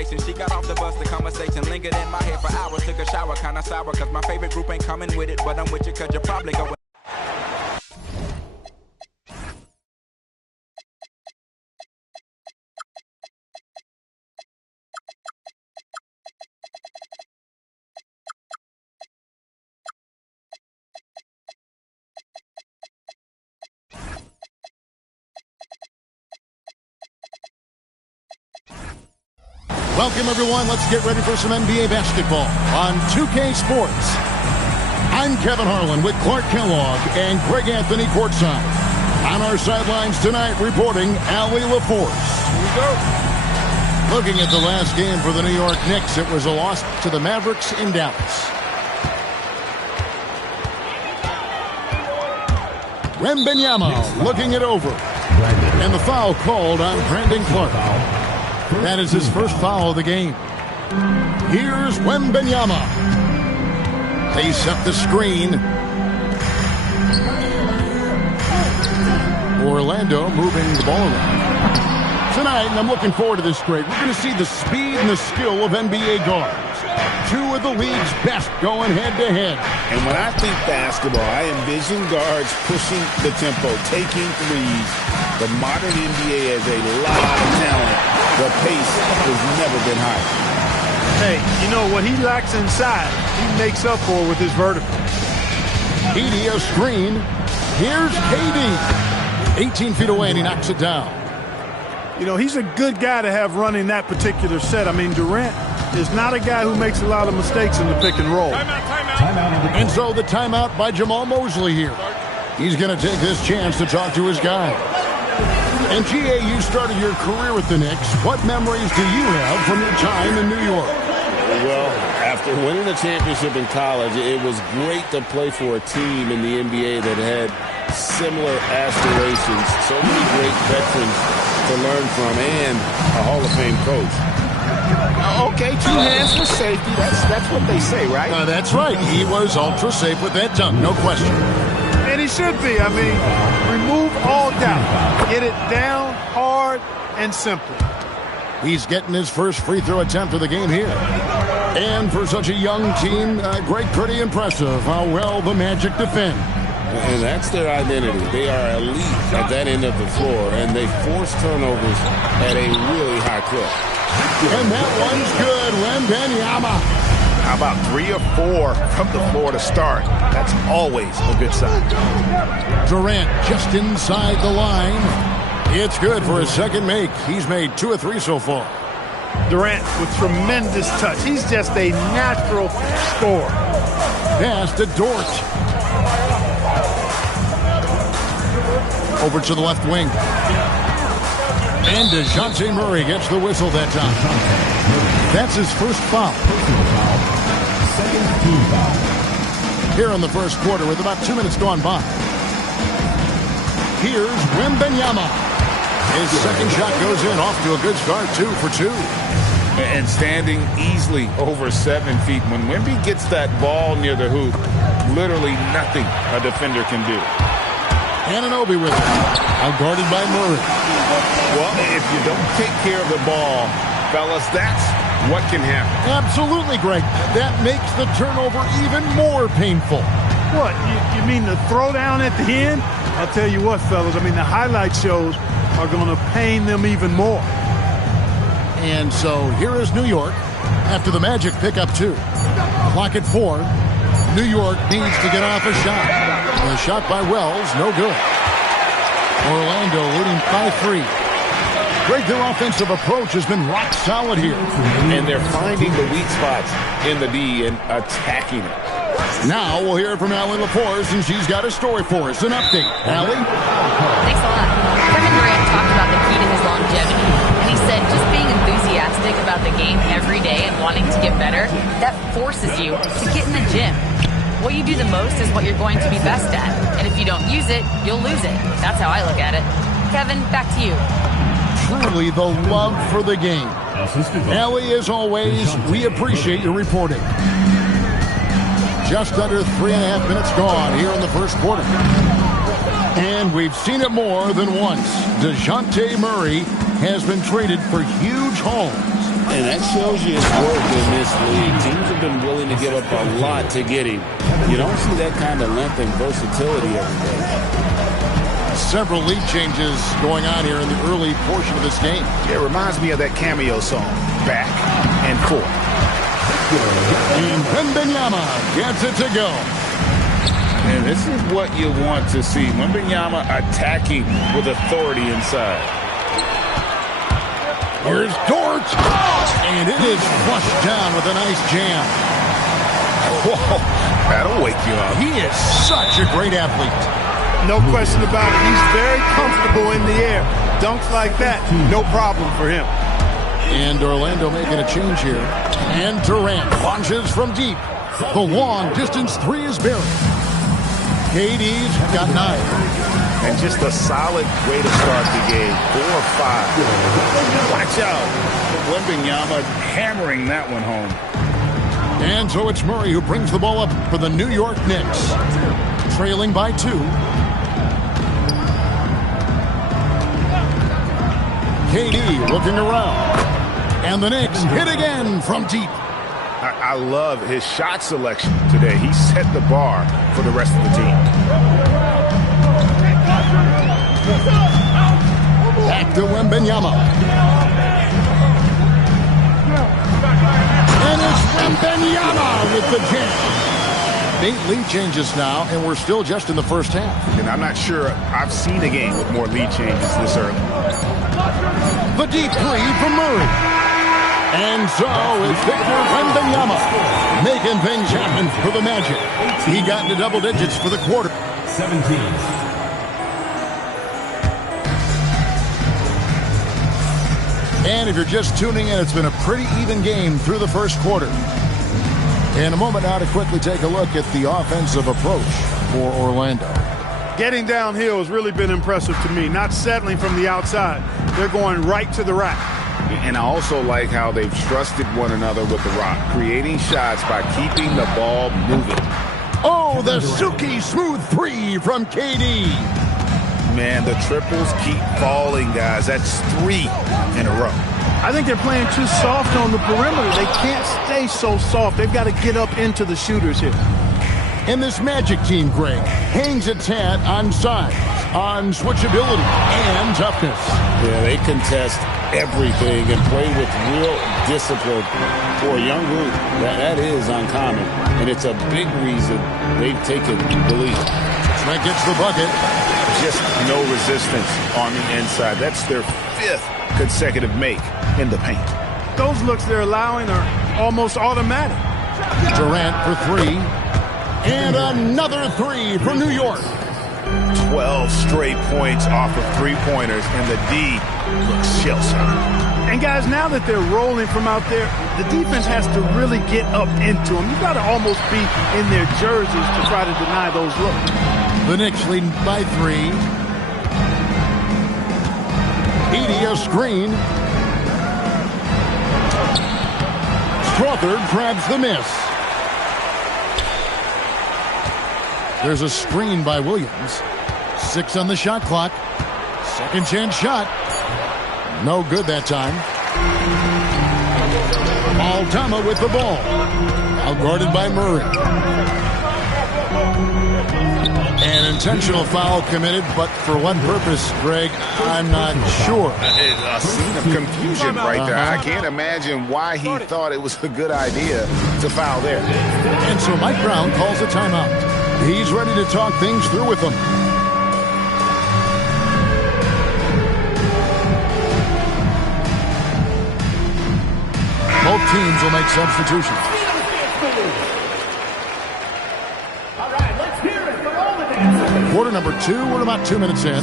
destination. She got off the bus, the conversation lingered in my head for hours. Took a shower, kinda sour, cause my favorite group ain't coming with it. But I'm with you, cause you're probably going. Welcome, everyone. Let's get ready for some NBA basketball on 2K Sports. I'm Kevin Harlan with Clark Kellogg and Greg Anthony courtside. On our sidelines tonight, reporting Allie LaForce. Here we go. Looking at the last game for the New York Knicks, it was a loss to the Mavericks in Dallas. Wembanyama looking it over. And the foul called on Brandon Clark. That is his first foul of the game. Here's Wembanyama. They set the screen. Orlando moving the ball around. Tonight, and I'm looking forward to this, Greg, we're going to see the speed and the skill of NBA guards. Two of the league's best going head-to-head. And when I think basketball, I envision guards pushing the tempo, taking threes. The modern NBA has a lot of talent. The pace has never been higher. Hey, you know what he lacks inside, he makes up for with his vertical. KD a screen. Here's KD. 18 feet away, and he knocks it down. You know, he's a good guy to have running that particular set. I mean, Durant is not a guy who makes a lot of mistakes in the pick and roll. Timeout. And so the timeout by Jamal Mosley here. He's going to take this chance to talk to his guy. And G.A., you started your career with the Knicks. What memories do you have from your time in New York? Well, after winning a championship in college, it was great to play for a team in the NBA that had similar aspirations. So many great veterans to learn from and a Hall of Fame coach. Okay, 2 hands for safety. That's what they say, right? That's right. He was ultra safe with that dunk, no question. And he should be. I mean, remove all doubt. Get it down hard and simple. He's getting his first free throw attempt of the game here. And for such a young team, Greg, pretty impressive how well the Magic defend. And that's their identity. They are elite at that end of the floor, and they force turnovers at a really high clip. And that one's good. Wembanyama. How about 3 or 4 from the floor to start? That's always a good sign. Durant just inside the line. It's good for his second make. He's made 2 or 3 so far. Durant with tremendous touch. He's just a natural scorer. Pass to Dort. Over to the left wing. And DeJounte Murray gets the whistle that time. That's his first foul. Second team foul. Here in the first quarter with about 2 minutes gone by. Here's Wembanyama. His second shot goes in, off to a good start, 2 for 2. And standing easily over 7 feet. When Wemby gets that ball near the hoop, literally nothing a defender can do. Anunoby with it. Out guarded by Murray. Well, if you don't take care of the ball, fellas, that's what can happen. Absolutely, Greg. That makes the turnover even more painful. What, you mean the throwdown at the end? I'll tell you what, fellas, I mean, the highlight shows are going to pain them even more. And so here is New York after the Magic pick up 2. Clock at 4. New York needs to get off a shot. A shot by Wells, no good. Orlando leading by 3. Greg, their offensive approach has been rock solid here. And they're finding the weak spots in the D and attacking it. Now we'll hear from Allie LaForce, and she's got a story for us. An update. Allie? Thanks a lot. Kevin Durant talked about the key to his longevity. And he said just being enthusiastic about the game every day and wanting to get better, that forces you to get in the gym. What you do the most is what you're going to be best at. And if you don't use it, you'll lose it. That's how I look at it. Kevin, back to you. Truly the love for the game. Allie, as always, we appreciate your reporting. Just under 3.5 minutes gone here in the first quarter. And we've seen it more than once. DeJounte Murray has been traded for huge hauls. And that shows you his work in this league. Teams have been willing to give up a lot to get him. You don't see that kind of length and versatility every day. Several lead changes going on here in the early portion of this game. It reminds me of that cameo song, Back and Forth. And Wembanyama gets it to go. And this is what you want to see. Wembanyama attacking with authority inside. Here's Dort. And it is flushed down with a nice jam. Whoa, that'll wake you up. He is such a great athlete. No question about it. He's very comfortable in the air. Dunks like that, no problem for him. And Orlando making a change here. And Durant launches from deep. The long distance three is buried. KD's got 9. And just a solid way to start the game. 4 or 5. Watch out. Wembanyama hammering that one home. And so it's Murray who brings the ball up for the New York Knicks. Trailing by 2. KD looking around. And the Knicks hit again from deep. I love his shot selection today. He set the bar for the rest of the team. Back to Wembanyama. And it's Wembanyama with the jam. 8 lead changes now, and we're still just in the first half. And I'm not sure I've seen a game with more lead changes this early. The deep three from Murray. And so it's Victor Wembanyama making things happen for the Magic. He got into double digits for the quarter. 17. And if you're just tuning in, it's been a pretty even game through the first quarter. In a moment now to quickly take a look at the offensive approach for Orlando. Getting downhill has really been impressive to me. Not settling from the outside. They're going right to the rack. And I also like how they've trusted one another with the rock, creating shots by keeping the ball moving. Oh, the silky smooth 3 from KD. Man, the triples keep falling, guys. That's 3 in a row. I think they're playing too soft on the perimeter. They can't stay so soft. They've got to get up into the shooters here. And this Magic team, Greg, hangs its hat on size, on switchability, and toughness. Yeah, they contest everything and play with real discipline. For a young group, that is uncommon. And it's a big reason they've taken the lead. Trent gets the bucket. Just no resistance on the inside. That's their 5th consecutive make in the paint. Those looks they're allowing are almost automatic. Durant for 3. And another 3 from New York. 12 straight points off of 3-pointers, and the D looks shell-shocked. And guys, now that they're rolling from out there, the defense has to really get up into them. You've got to almost be in their jerseys to try to deny those looks. The Knicks leading by 3. Edey a screen. Crawford grabs the miss. There's a screen by Williams. 6 on the shot clock. Second chance shot. No good that time. Aldama with the ball. Out guarded by Murray. An intentional foul committed, but for what purpose, Greg, I'm not sure. A scene of confusion right there. I can't imagine why he thought it was a good idea to foul there. And so Mike Brown calls a timeout. He's ready to talk things through with them. Both teams will make substitutions. Quarter number 2, we're about 2 minutes in.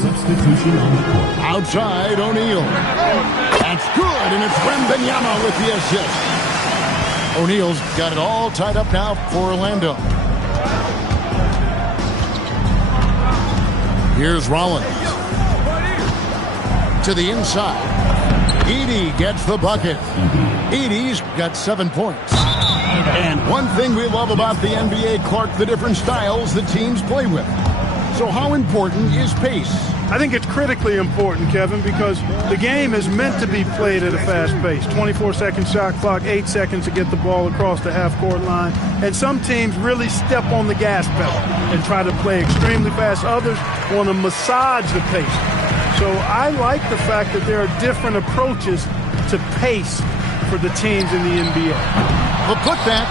Outside, O'Neal. That's good, and it's Wembanyama with the assist. O'Neal's got it all tied up now for Orlando. Here's Rollins. To the inside. Edey gets the bucket. Edey's got 7 points. And one thing we love about the NBA, Clark, the different styles the teams play with. So how important is pace? I think it's critically important, Kevin, because the game is meant to be played at a fast pace. 24-second shot clock, 8 seconds to get the ball across the half-court line. And some teams really step on the gas pedal and try to play extremely fast. Others want to massage the pace. So I like the fact that there are different approaches to pace for the teams in the NBA. The putback.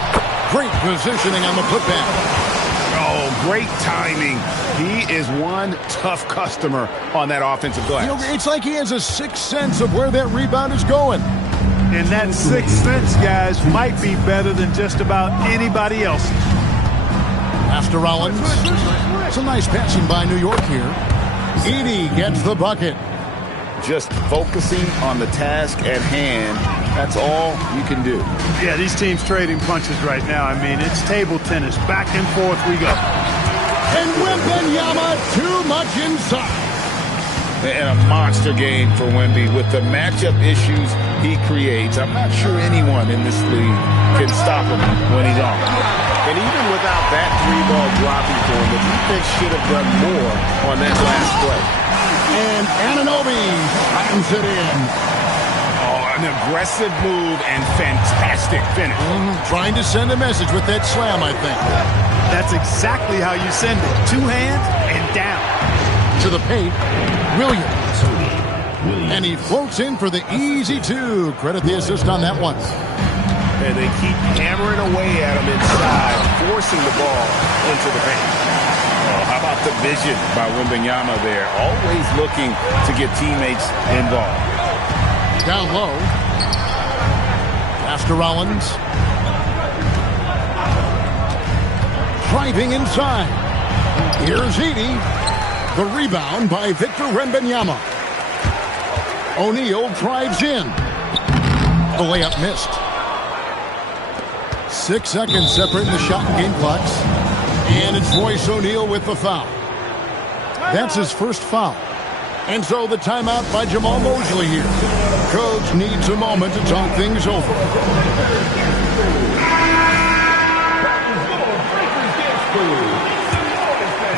Great positioning on the putback. Oh, great timing. He is one tough customer on that offensive glass. You know, it's like he has a sixth sense of where that rebound is going. And that sixth sense, guys, might be better than just about anybody else. Pass to Rollins. It's a nice passing by New York here. Edey gets the bucket. Just focusing on the task at hand. That's all you can do. Yeah, these teams trading punches right now. I mean, it's table tennis. Back and forth we go. And Wembanyama too much inside. And a monster game for Wemby with the matchup issues he creates. I'm not sure anyone in this league can stop him when he's on. And even without that three-ball dropping for him, the defense should have done more on that last play. And Anunoby slams it in. Oh, an aggressive move and fantastic finish. Trying to send a message with that slam, I think. That's exactly how you send it. Two hands and down. To the paint, Williams. And he floats in for the easy two. Credit the assist on that one. And they keep hammering away at him inside, forcing the ball into the paint. Oh, how about the vision by Wembanyama there? Always looking to get teammates involved. Down low. Pass to Rollins. Driving inside. Here's Edey. The rebound by Victor Wembanyama. O'Neal drives in. The layup missed. 6 seconds separating the shot and game clocks. And it's Royce O'Neal with the foul. That's his first foul. And so the timeout by Jamal Mosley here. Coach needs a moment to talk things over.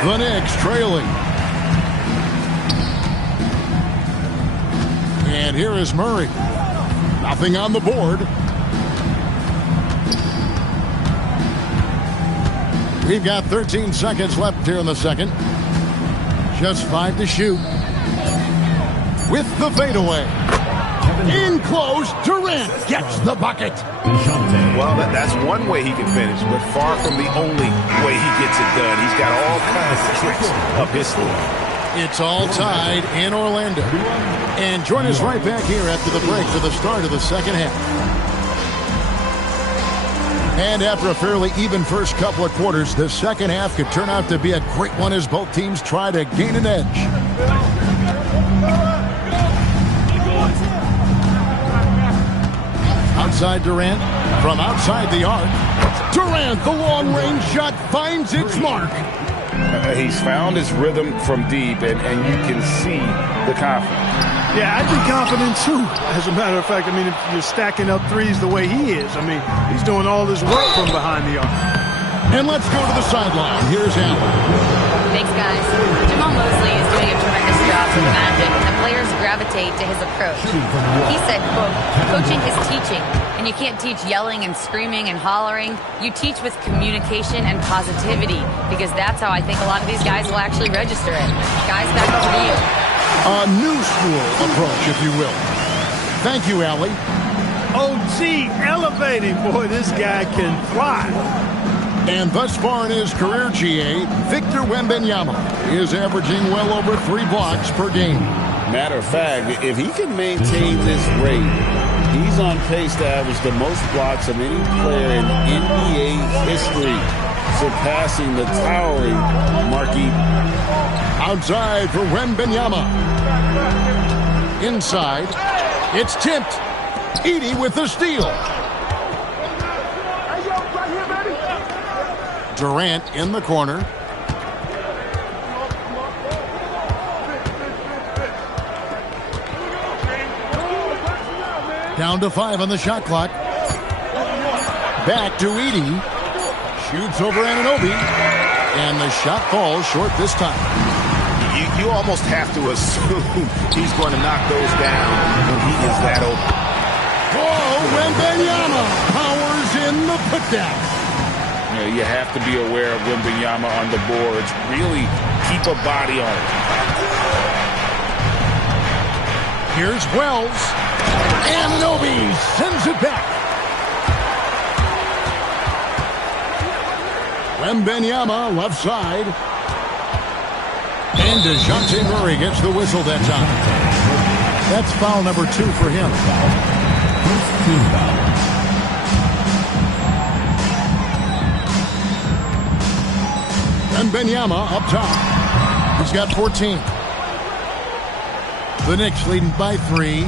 The Knicks trailing. And here is Murray. Nothing on the board. We've got 13 seconds left here in the second. Just 5 to shoot. With the fadeaway. In close, Durant gets the bucket. Well, that's one way he can finish, but far from the only way he gets it done. He's got all kinds of tricks up his sleeve. It's all tied in Orlando. And join us right back here after the break for the start of the second half. And after a fairly even first couple of quarters, the second half could turn out to be a great one as both teams try to gain an edge. Outside Durant, from outside the arc. Durant, the long-range shot, finds its mark. He's found his rhythm from deep, and you can see the confidence. Yeah, I'd be confident too. As a matter of fact, I mean, if you're stacking up threes the way he is, I mean, he's doing all this work from behind the arc. And let's go to the sideline. Here's Allen. Thanks, guys. Jamal Mosley is doing a tremendous job for the Magic, and players gravitate to his approach. He said, quote, coaching is teaching, and you can't teach yelling and screaming and hollering. You teach with communication and positivity, because that's how I think a lot of these guys will actually register it. Guys, back over to you. A new school approach, if you will. Thank you, Allie. OG elevating. Boy, this guy can fly. And thus far in his career, GA, Victor Wembanyama is averaging well over 3 blocks per game. Matter of fact, if he can maintain this rate, he's on pace to average the most blocks of any player in NBA history, surpassing the towering Marquis. Outside for Wembanyama. Inside, it's tipped. Edey with the steal. Durant in the corner. Down to 5 on the shot clock. Back to Edey. Shoots over Anunoby. And the shot falls short this time. You almost have to assume he's going to knock those down when he is that open. Whoa, Wembanyama powers in the putdown. You have to be aware of Wembanyama on the boards. Really keep a body on it. Here's Wells. Anunoby sends it back. Wembanyama left side. And DeJounte Murray gets the whistle that time. That's foul number 2 for him. First team foul. Wembanyama up top. He's got 14. The Knicks leading by 3.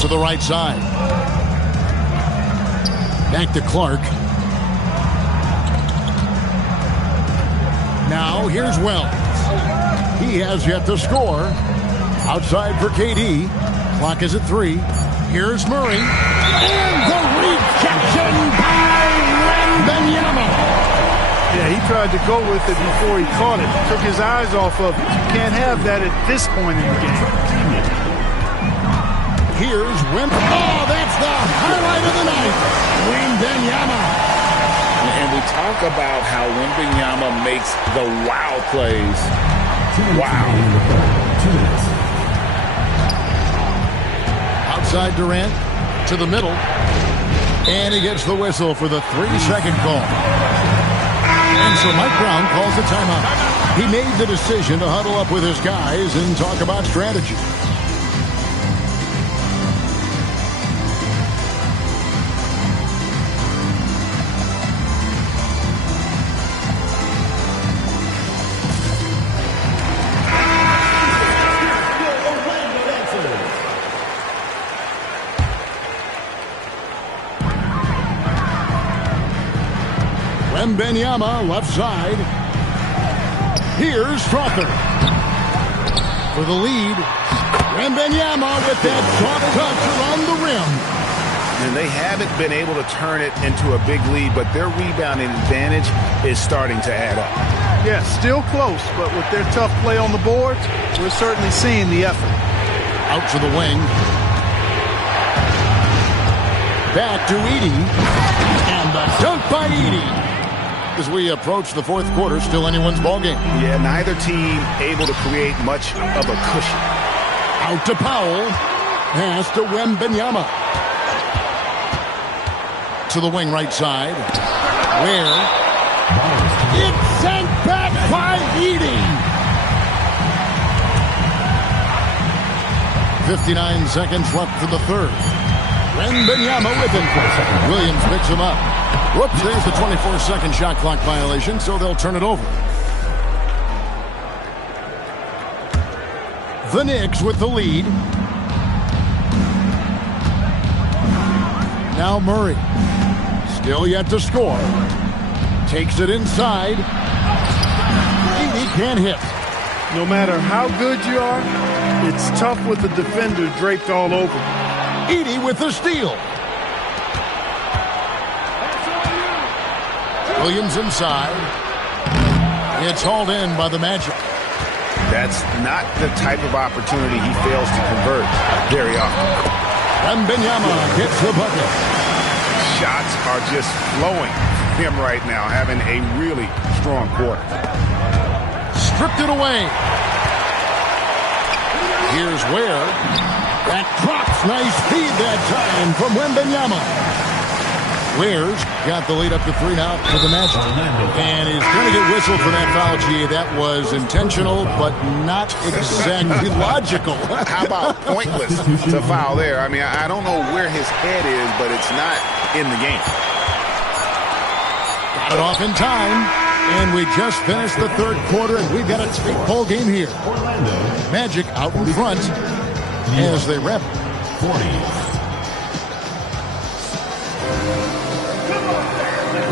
To the right side. Back to Clark. Now here's Wells. He has yet to score. Outside for KD. Clock is at 3. Here's Murray. And the rejection by Wembanyama. Yeah, he tried to go with it before he caught it. Took his eyes off of it. You can't have that at this point in the game. Here's Oh, that's the highlight of the night. Wembanyama. And we talk about how Wembanyama makes the wow plays. Wow. Outside Durant to the middle. And he gets the whistle for the 3-second call. And so Mike Brown calls the timeout. He made the decision to huddle up with his guys and talk about strategy. Wembanyama left side. Here's Strother for the lead. Wembanyama with that soft touch around the rim. And they haven't been able to turn it into a big lead, but their rebounding advantage is starting to add up. Yeah, still close, but with their tough play on the boards, we're certainly seeing the effort. Out to the wing. Back to Edey. And the dunk by Edey. As we approach the fourth quarter, still anyone's ballgame. Yeah, neither team able to create much of a cushion. Out to Powell. Pass to Wembanyama. To the wing right side. Where? It's sent back by Edey. 59 seconds left for the third. Wembanyama with him. Williams picks him up. Whoops, there's the 24-second shot clock violation, so they'll turn it over. The Knicks with the lead. Now Murray. Still yet to score. Takes it inside. Edey can't hit. No matter how good you are, it's tough with the defender draped all over. Edey with the steal. Williams inside. It's hauled in by the Magic. That's not the type of opportunity he fails to convert very often. Wembanyama gets the bucket. Shots are just flowing from him right now, having a really strong quarter. Stripped it away. Here's Ware. That drops. Nice feed that time from Wembanyama. Ware's got the lead up to 3 now for the Magic. And he's going to get whistled for that foul, G. That was intentional, but not exactly logical. How about pointless to foul there? I mean, I don't know where his head is, but it's not in the game. Got it off in time. And we just finished the third quarter, and we've got a tight ball game here. Magic out in front as they wrap 40.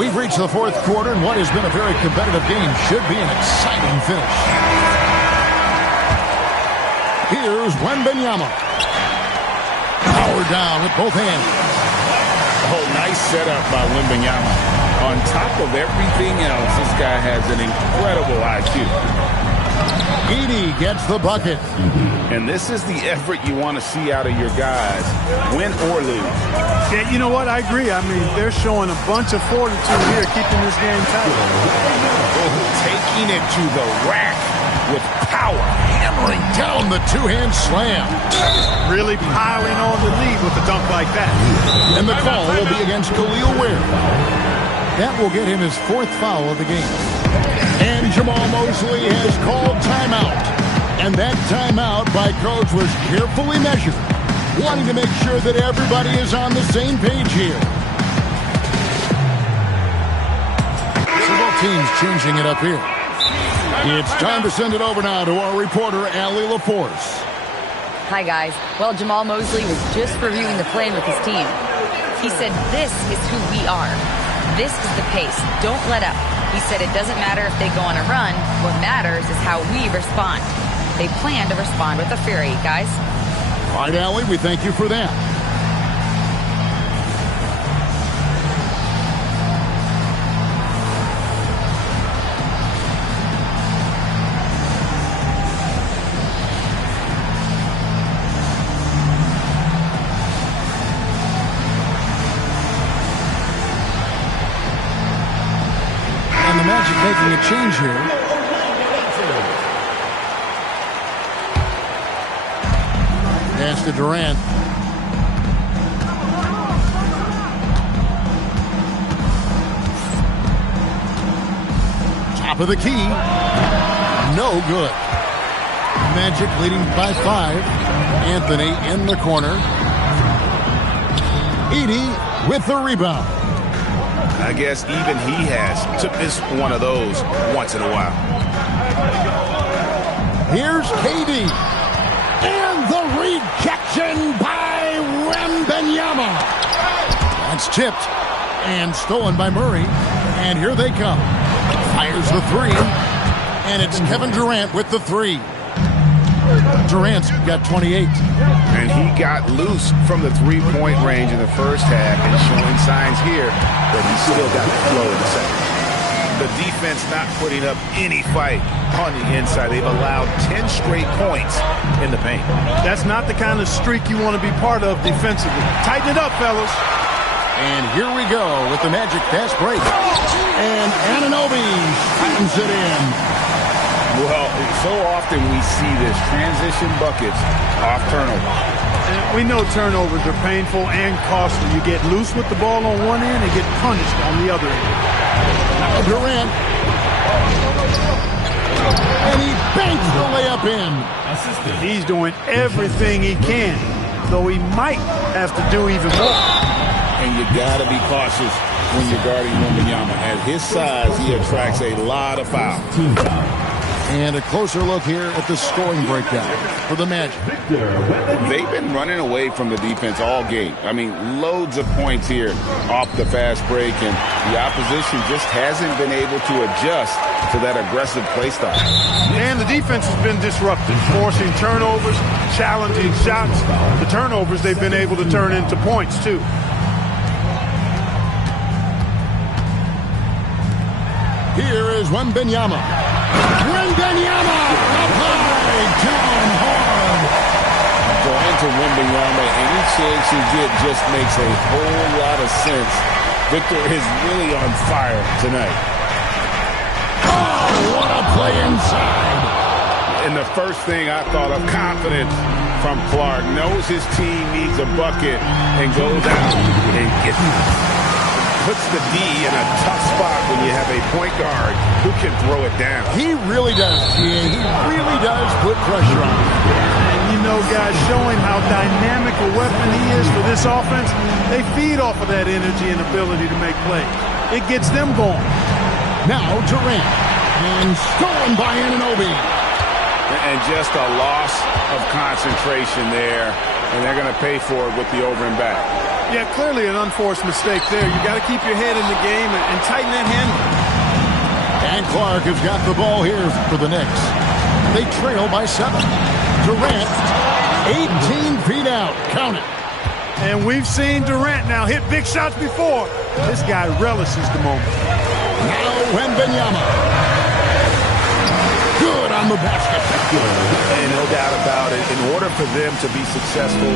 We've reached the fourth quarter, and what has been a very competitive game should be an exciting finish. Here's Wembanyama. Power down with both hands. Oh, nice setup by Wembanyama. On top of everything else, this guy has an incredible IQ. Edey gets the bucket. And this is the effort you want to see out of your guys, win or lose. Yeah, you know what? I agree. I mean, they're showing a bunch of fortitude here, keeping this game tight. Taking it to the rack with power. Hammering down the two-hand slam. Really piling on the lead with a dunk like that. And the call will be against Khalil Ware. That will get him his 4th foul of the game. And Jamal Mosley has called timeout. And that timeout by Coach was carefully measured, wanting to make sure that everybody is on the same page here. Several teams changing it up here. It's time to send it over now to our reporter, Allie LaForce. Hi, guys. Well, Jamal Mosley was just reviewing the play with his team. He said, "This is who we are. This is the pace. Don't let up." He said it doesn't matter if they go on a run. What matters is how we respond. They plan to respond with a fury, guys. All right, Allie, we thank you for that. And the Magic making a change here. Pass to Durant. Top of the key. No good. Magic leading by 5. Anthony in the corner. Edey with the rebound. I guess even he has to miss one of those once in a while. Here's KD. And the rejection by Wembanyama. That's tipped and stolen by Murray. And here they come. Fires the 3. And it's Kevin Durant with the 3. Durant's got 28. And he got loose from the three-point range in the first half and showing signs here that he's still got the flow in the second. The defense not putting up any fight on the inside. They've allowed 10 straight points in the paint. That's not the kind of streak you want to be part of defensively. Tighten it up, fellas. And here we go with the Magic fast break. And Anunoby tightens it in. Well, so often we see this transition buckets off turnover. And we know turnovers are painful and costly. You get loose with the ball on one end and get punished on the other end. Now Durant. And he banks the layup in. He's doing everything he can, though he might have to do even more. And you got to be cautious when you're guarding Wembanyama. At his size, he attracts a lot of fouls. Team foul. And a closer look here at the scoring breakdown for the Magic. They've been running away from the defense all game. I mean, loads of points here off the fast break, and the opposition just hasn't been able to adjust to that aggressive play style. And the defense has been disrupted, forcing turnovers, challenging shots. The turnovers they've been able to turn into points, too. Here is Wembanyama. Wembanyama applied down hard. Going to Wembanyama, any chance you get just makes a whole lot of sense. Victor is really on fire tonight. Oh, what a play inside. And the first thing I thought of, confidence from Clark. Knows his team needs a bucket and goes out and gets it. Puts the D in a tough spot when you have a point guard who can throw it down. He really does, G.A. He really does put pressure on him. And you know, guys, showing how dynamic a weapon he is for this offense, they feed off of that energy and ability to make plays. It gets them going. Now Durant, and stolen by Anunoby. And just a loss of concentration there, and they're going to pay for it with the over and back. Yeah, clearly an unforced mistake there. You got to keep your head in the game and tighten that handle. And Clark has got the ball here for the Knicks. They trail by 7. Durant, 18 feet out. Count it. And we've seen Durant now hit big shots before. This guy relishes the moment. Now Wembanyama. Good on the basket. And no doubt about it, in order for them to be successful,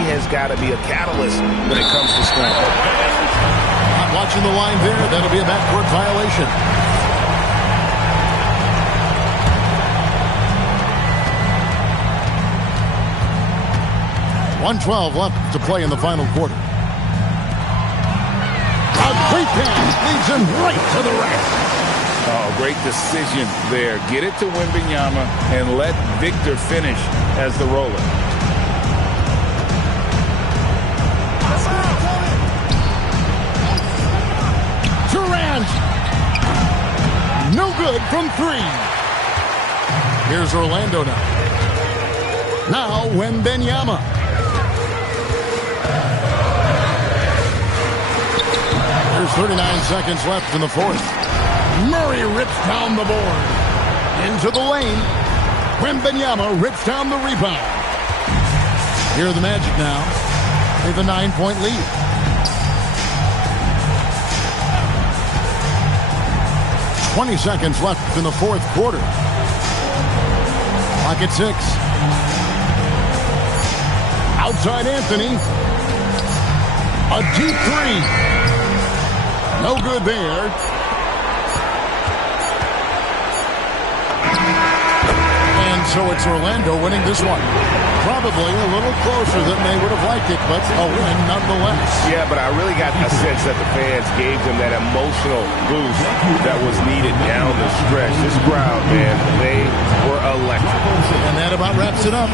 he has got to be a catalyst when it comes to scoring. Not watching the line there. That'll be a backcourt violation. 1:12 left to play in the final quarter. A great pass leads him right to the rack. Oh, great decision there. Get it to Wembanyama and let Victor finish as the roller. Durant. No good from three. Here's Orlando now. Now Wembanyama. There's 39 seconds left in the fourth. Murray rips down the board. Into the lane. Wembanyama rips down the rebound. Here are the Magic now. They have a 9-point lead. "20 seconds left in the fourth quarter. Clock at 6. Outside Anthony. A deep three. No good there. And so it's Orlando winning this one. Probably a little closer than they would have liked it, but a win nonetheless. Yeah, but I really got a sense that the fans gave them that emotional boost that was needed down the stretch. This crowd, man, they were electric. And that about wraps it up.